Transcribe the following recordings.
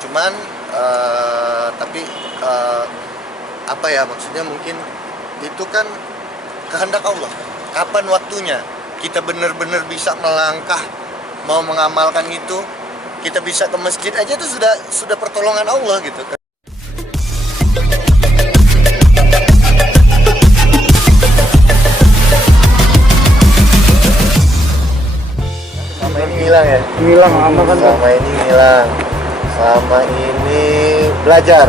Cuman tapi apa ya, maksudnya mungkin itu kan kehendak Allah. Kapan waktunya kita benar-benar bisa melangkah mau mengamalkan itu, kita bisa ke masjid aja itu sudah pertolongan Allah gitu. Sama ini hilang ya? Hilang lama kan? Sama ini hilang. Sama ini belajar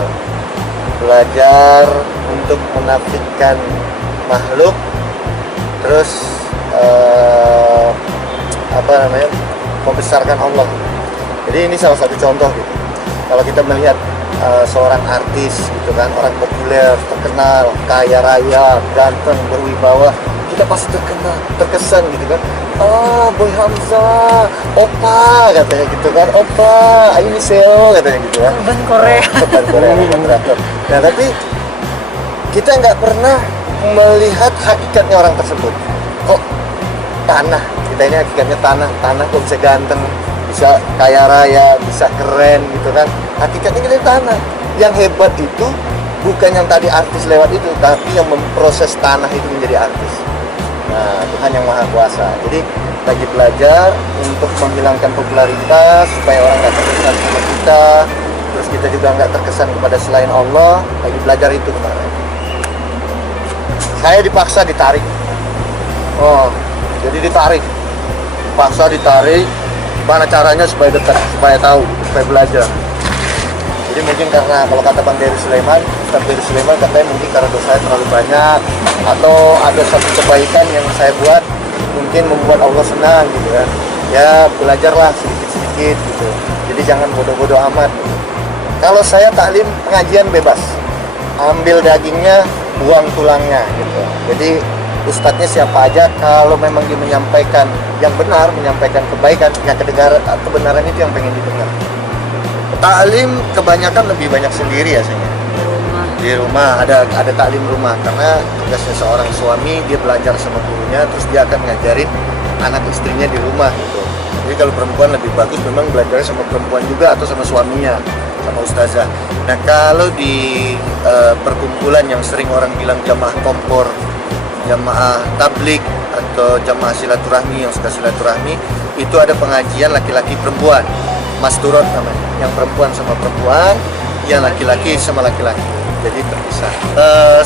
untuk menafikan makhluk, terus membesarkan Allah. Jadi ini salah satu contoh gitu. Kalau kita melihat seorang artis gitu kan, orang populer, terkenal, kaya raya, ganteng, berwibawa, kita pasti terkesan gitu kan. Boy Hamza, opa katanya gitu kan, opa, annyeonghaseyo katanya gitu kan. Ban Korea. Ban Korea, kontraktor. Nah tapi kita nggak pernah melihat hakikatnya orang tersebut. Kok tanah, kita ini hakikatnya tanah kok bisa ganteng, bisa kaya raya, bisa keren gitu kan. Hakikatnya kita tanah. Yang hebat itu bukan yang tadi artis lewat itu, tapi yang memproses tanah itu menjadi artis. Nah, Tuhan yang Maha Kuasa. Jadi lagi belajar untuk menghilangkan popularitas supaya orang nggak terkesan sama kita, terus kita juga nggak terkesan kepada selain Allah. Lagi belajar itu kemarin. Saya dipaksa ditarik. Jadi paksa ditarik. Gimana caranya supaya dekat, supaya tahu, supaya belajar. Jadi mungkin karena kalau kata Bang Dery Sulaiman, Ustaz Dery Sulaiman katanya mungkin karena dosa saya terlalu banyak, atau ada satu kebaikan yang saya buat mungkin membuat Allah senang gitu kan. Ya belajarlah sedikit-sedikit gitu. Jadi jangan bodoh-bodoh amat. Kalau saya taklim pengajian bebas, ambil dagingnya, buang tulangnya gitu. Jadi ustadznya siapa aja, kalau memang dia menyampaikan yang benar, menyampaikan kebaikan, yang kebenaran itu yang pengen didengar. Taklim kebanyakan lebih banyak sendiri ya saya. Di rumah ada taklim rumah, karena tugasnya seorang suami, dia belajar sama gurunya, terus dia akan ngajarin anak istrinya di rumah gitu. Jadi kalau perempuan lebih bagus memang belajarnya sama perempuan juga atau sama suaminya, sama ustazah. Nah kalau di perkumpulan yang sering orang bilang jamaah kompor, jamaah tablik atau jamaah silaturahmi yang suka silaturahmi, itu ada pengajian laki-laki perempuan, masturot namanya, yang perempuan sama perempuan, yang laki-laki sama laki-laki, jadi terpisah.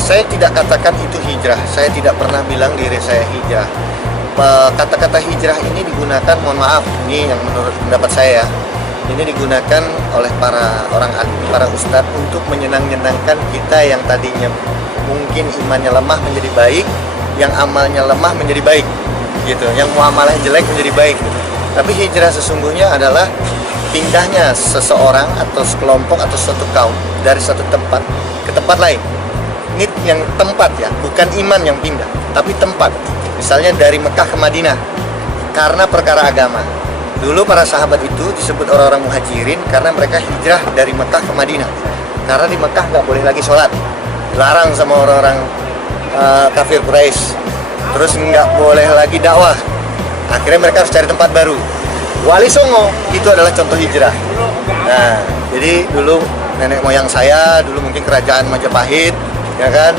Saya tidak katakan itu hijrah, saya tidak pernah bilang diri saya hijrah. Kata-kata hijrah ini digunakan, mohon maaf, ini yang menurut pendapat saya, ini digunakan oleh para orang alim, para ustadz untuk menyenang-nyenangkan kita yang tadinya mungkin imannya lemah menjadi baik, yang amalnya lemah menjadi baik gitu, yang muamalah jelek menjadi baik gitu. Tapi hijrah sesungguhnya adalah pindahnya seseorang atau sekelompok atau suatu kaum dari satu tempat ke tempat lain. Ini yang tempat ya, bukan iman yang pindah, tapi tempat. Misalnya dari Mekah ke Madinah karena perkara agama. Dulu para sahabat itu disebut orang-orang muhajirin karena mereka hijrah dari Mekah ke Madinah. Karena di Mekah nggak boleh lagi sholat, larang sama orang-orang kafir Quraisy. Terus nggak boleh lagi dakwah. Akhirnya mereka harus cari tempat baru. Wali Songo itu adalah contoh hijrah. Nah, jadi dulu nenek moyang saya dulu mungkin kerajaan Majapahit, ya kan,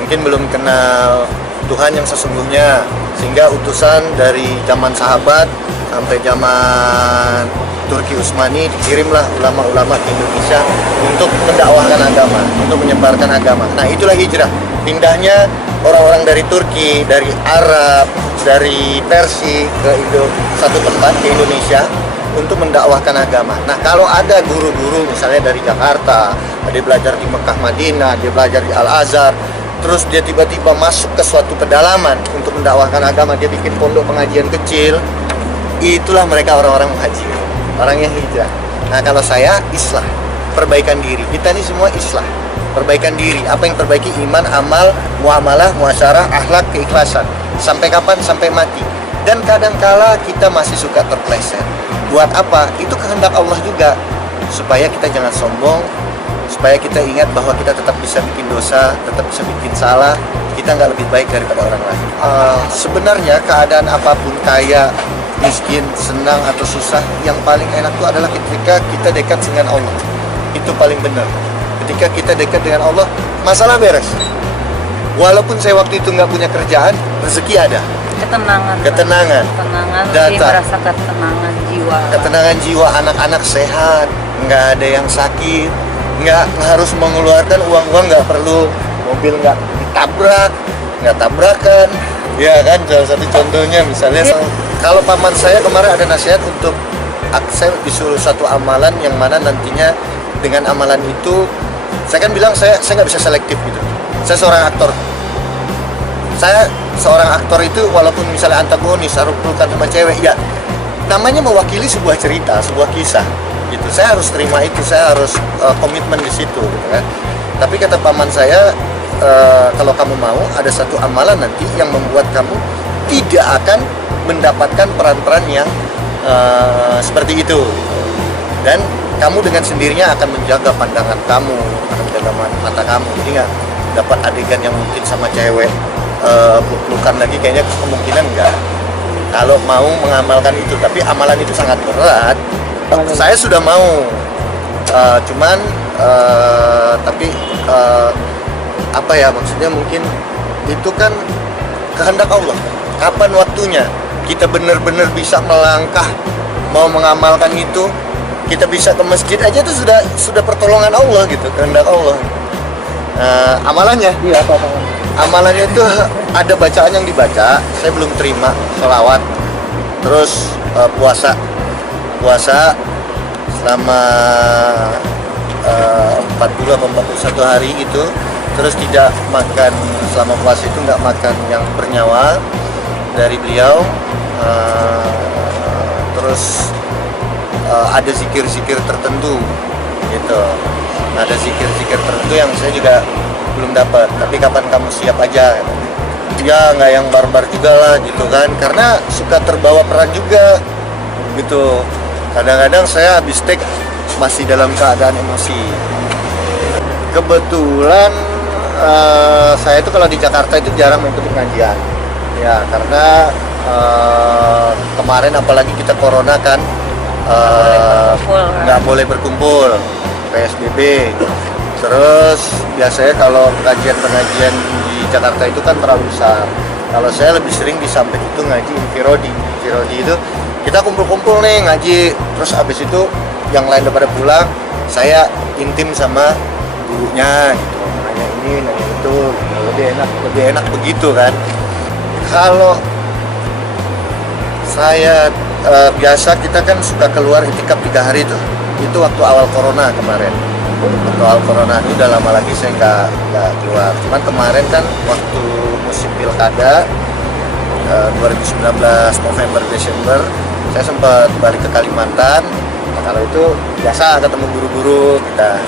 mungkin belum kenal Tuhan yang sesungguhnya, sehingga utusan dari zaman sahabat sampai zaman Turki Utsmani dikirimlah ulama-ulama ke Indonesia untuk mendakwahkan agama, untuk menyebarkan agama. Nah, itulah hijrah. Pindahnya orang-orang dari Turki, dari Arab, dari Persia ke satu tempat ke Indonesia untuk mendakwahkan agama. Nah, kalau ada guru-guru misalnya dari Jakarta, dia belajar di Mekah Madinah, dia belajar di Al-Azhar, terus dia tiba-tiba masuk ke suatu pedalaman untuk mendakwahkan agama, dia bikin pondok pengajian kecil, itulah mereka orang-orang muhajir, orang yang hijrah. Nah, kalau saya islah, perbaikan diri. Kita ini semua islah, perbaikan diri. Apa yang perbaiki? Iman, amal, muamalah, muasyarah, akhlak, keikhlasan. Sampai kapan? Sampai mati. Dan kadangkala kita masih suka terpleset. Buat apa? Itu kehendak Allah juga, supaya kita jangan sombong, supaya kita ingat bahwa kita tetap bisa bikin dosa, tetap bisa bikin salah, kita nggak lebih baik daripada orang lain. Sebenarnya keadaan apapun, kaya, miskin, senang atau susah, yang paling enak itu adalah ketika kita dekat dengan Allah. Itu paling benar. Ketika kita dekat dengan Allah, masalah beres. Walaupun saya waktu itu nggak punya kerjaan, rezeki ada. Ketenangan. Ketenangan. Ketenangan. Data. Jadi merasa ketenangan jiwa. Ketenangan jiwa, anak-anak sehat, nggak ada yang sakit, nggak harus mengeluarkan uang-uang, nggak perlu mobil nggak ditabrak, nggak tabrakan, ya kan, salah satu contohnya misalnya. Kalau paman saya kemarin ada nasihat untuk saya disuruh satu amalan yang mana nantinya dengan amalan itu saya kan bilang saya nggak bisa selektif gitu. Saya seorang aktor. Saya seorang aktor itu walaupun misalnya antagonis, harus pelukan sama cewek, ya namanya mewakili sebuah cerita, sebuah kisah gitu. Saya harus terima itu, saya harus komitmen di situ gitu kan. Tapi kata paman saya, kalau kamu mau ada satu amalan nanti yang membuat kamu tidak akan mendapatkan peran-peran yang seperti itu, dan kamu dengan sendirinya akan menjaga pandangan kamu, akan menjaga mata kamu, jadi nggak dapat adegan yang mungkin sama cewek peluk-pelukan lagi, kayaknya kemungkinan enggak kalau mau mengamalkan itu. Tapi amalan itu sangat berat. Saya sudah mau, cuman tapi apa ya, maksudnya mungkin itu kan kehendak Allah. Kapan waktunya kita benar-benar bisa melangkah mau mengamalkan itu, kita bisa ke masjid aja itu sudah pertolongan Allah gitu, kehendak Allah. Amalannya, Iya, apa? amalannya itu ada bacaan yang dibaca, saya belum terima, sholawat, terus puasa selama 40 atau 41 hari gitu, terus tidak makan selama puasa itu, nggak makan yang bernyawa dari beliau, terus ada zikir-zikir tertentu gitu. Ada zikir-zikir tertentu yang saya juga belum dapat, tapi kapan kamu siap aja ya, nggak yang barbar juga lah gitu kan, karena suka terbawa peran juga gitu. Kadang-kadang saya habis take masih dalam keadaan emosi. Kebetulan saya itu kalau di Jakarta itu jarang mengikuti pengajian ya, karena kemarin apalagi kita corona kan, nggak boleh berkumpul, PSBB. Terus biasanya kalau pengajian di Jakarta itu kan terlalu besar. Kalau saya lebih sering di Sampit itu ngaji Infirodi itu kita kumpul-kumpul nih ngaji, terus abis itu yang lain udah pada pulang, saya intim sama gurunya gitu, nanya ini nanya itu, lebih enak begitu kan. Kalau saya biasa kita kan suka keluar itikaf 3 hari tuh, itu waktu awal corona kemarin. Waktu awal corona ini udah lama lagi saya nggak keluar. Cuman kemarin kan waktu musim pilkada 2019 November Desember, saya sempat balik ke Kalimantan. Nah, kalau itu biasa ketemu guru-guru, kita